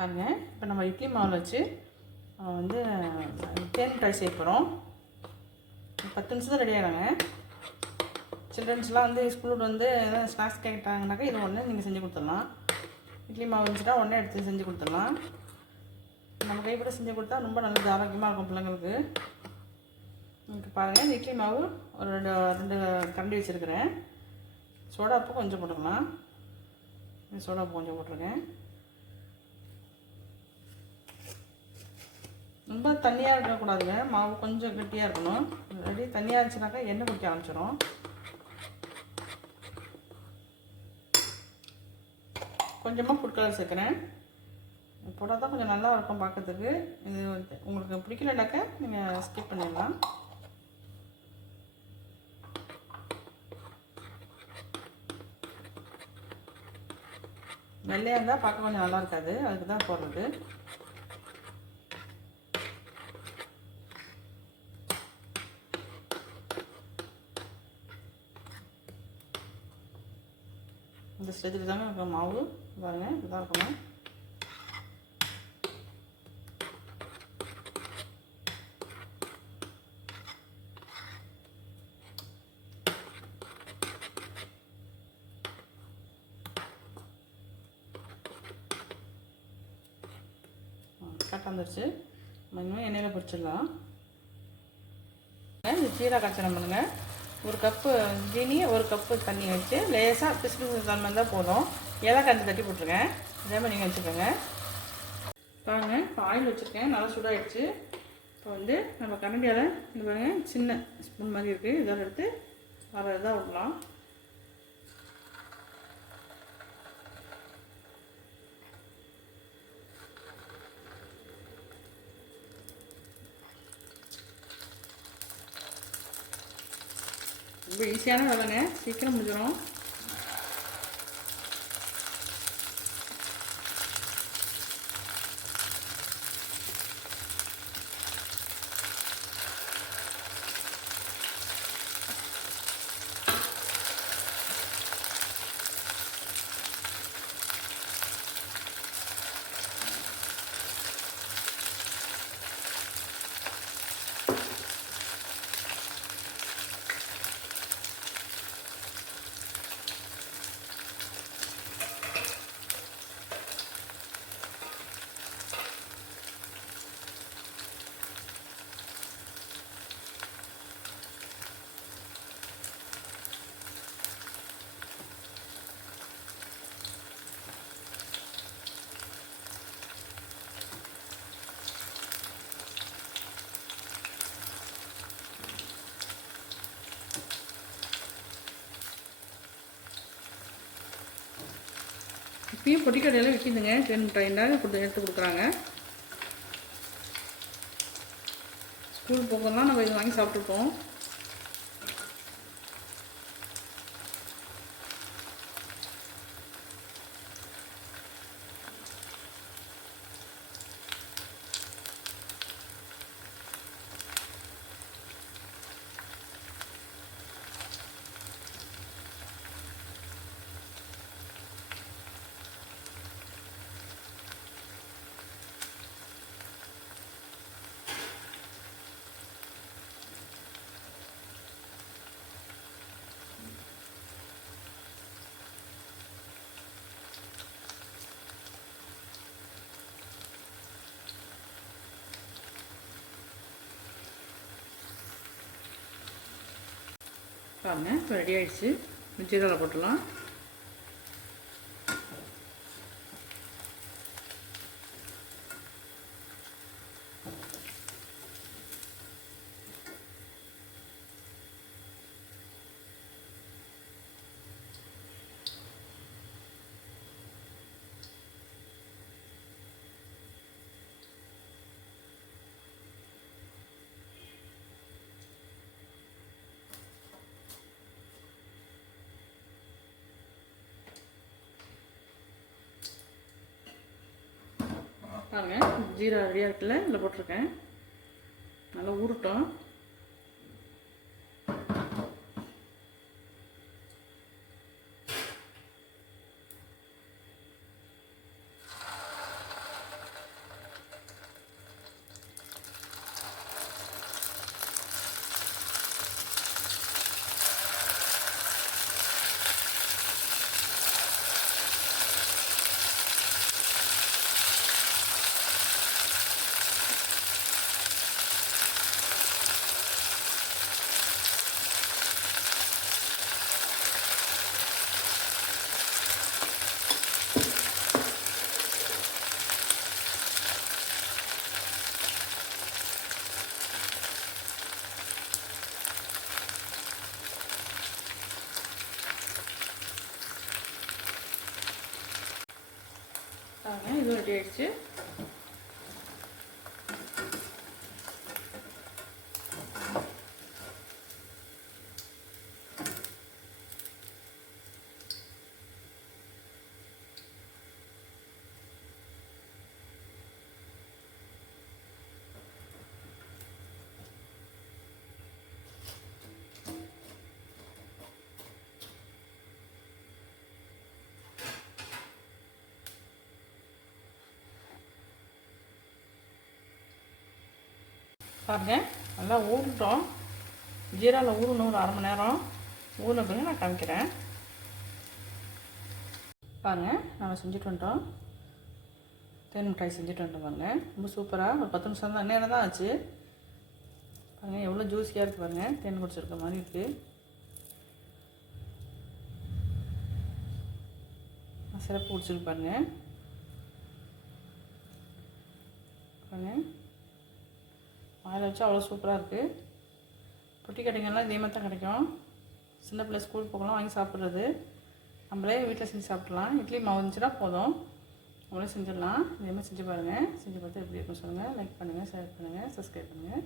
பாருங்க. இப்போ நம்ம இட்லி மாவில் வச்சு வந்து தேன் ட்ரை செய்ய போகிறோம் பத்து நிமிஷம் ரெடி ஆகிறாங்க சில்ட்ரன்ஸ்லாம் வந்து ஸ்கூலுக்கு வந்து எதாவது ஸ்நாக்ஸ் கேட்டாங்கனாக்கா இது ஒன்று நீங்கள் செஞ்சு கொடுத்துடலாம். இட்லி மாவு இருந்துச்சுன்னா உடனே எடுத்து செஞ்சு கொடுத்துடலாம். நம்ம கைப்பட செஞ்சு கொடுத்தா ரொம்ப நல்லது ஆரோக்கியமாக இருக்கும் பிள்ளைங்களுக்கு. இங்கே பாருங்கள் இந்த இட்லி மாவு ஒரு ரெண்டு ரெண்டு கரண்டி வச்சுருக்கிறேன். சோடா கொஞ்சம் போட்டுக்கலாம். இந்த சோடா கொஞ்சம் போட்டிருக்கேன். ரொம்ப தண்ணியாக இருக்கக்கூடாதுங்க மாவு கொஞ்சம் கெட்டியாக இருக்கணும். ரெடி தண்ணியாக இருந்துச்சுனாக்கா எண்ணெய் குடிக்க ஆரம்பிச்சிடும் கொஞ்சமாக ஃபுட் கலர் சேர்க்குறேன். போட்டால் தான் கொஞ்சம் நல்லா இருக்கும் பார்க்கறதுக்கு இது உங்களுக்கு பிடிக்கலனாக்கா நீங்கள் ஸ்கிப் பண்ணிடலாம். வெள்ளையாக இருந்தால் பார்க்க கொஞ்சம் நல்லா இருக்காது. அதுக்கு தான் போடுறது. இந்த ஸ்டேஜில் தாங்க இருக்கும் மாவு பாருங்க இப்படிதான் இருக்கணும் கரெக்டாக வந்துருச்சு. நம்ம இன்னும் எண்ணெயில் பொரிச்சிடலாம். இது ஜீரா காய்ச்சனம் பண்ணுங்கள் ஒரு கப்பு ஜீனி ஒரு கப்பு தண்ணி வச்சு லேசாக பிசு பிசு தன்மை தான் போதும். ஏலக்காய் அஞ்சு தட்டி போட்டிருக்கேன். இதே மாதிரி நீங்கள் வச்சுக்கோங்க. பாருங்க இப்போ ஆயில் வச்சுருக்கேன். நல்லா சூடாகிடுச்சு இப்போ வந்து நம்ம கரண்டியால் இந்த பாருங்க சின்ன ஸ்பூன் மாதிரி இருக்குது இதெல்லாம் எடுத்து வர இதாக விடலாம் ரொம்ப ஈஸியான வேலைங்க. சீக்கிரம் முடிஞ்சிடும் இப்பயும் பொட்டிக்கடையில் விற்கிதுங்க டென் மிட்டாயின்றாங்க கொடுத்து எடுத்து கொடுக்குறாங்க. ஸ்கூல் போகலாம் நம்ம இது வாங்கி சாப்பிட்ருப்போம் பாருங்கள் இப்போ ரெடி ஆயிடுச்சு. தலை போட்டுடலாம். பாருங்கள் ஜீரா ரெடியாக இருக்குல்ல இதில் போட்டிருக்கேன். நல்லா ஊறட்டும். ரெடி பாருங்கள் பாருங்க. நல்லா ஊறட்டும். ஜீராவில் ஊறணும் ஒரு அரை மணி நேரம். ஊறின பிறகு நான் காமிக்கிறேன். பாருங்கள் நம்ம செஞ்சுட்டு வந்துட்டோம். தேன் மிட்டாய் செஞ்சுட்டு வந்துட்டோம் பாருங்கள் ரொம்ப சூப்பராக ஒரு பத்து நிமிஷம் தான் நேரம் தான் ஆச்சு. பாருங்கள் எவ்வளோ ஜூஸியாக இருக்குது பாருங்கள் தேன் குடிச்சிருக்க மாதிரி இருக்குது சிறப்பு குடிச்சிருக்கு பாருங்க. பாருங்கள் வாயில் வச்சா அவ்வளோ சூப்பராக இருக்குது பொட்டி கடைங்கள்லாம் இதே மாதிரி தான் கிடைக்கும். சின்ன பிள்ளை ஸ்கூல் போகலாம் வாங்கி சாப்பிட்றது. நம்மளே வீட்டில் செஞ்சு சாப்பிட்லாம். இட்லி மாவு இருந்துச்சுன்னா போதும். நம்மளே செஞ்சிடலாம். இதே மாதிரி செஞ்சு பாருங்கள் செஞ்சு பார்த்து எப்படி இருக்குன்னு சொல்லுங்கள் லைக் பண்ணுங்கள் ஷேர் பண்ணுங்கள் சப்ஸ்கிரைப் பண்ணுங்கள்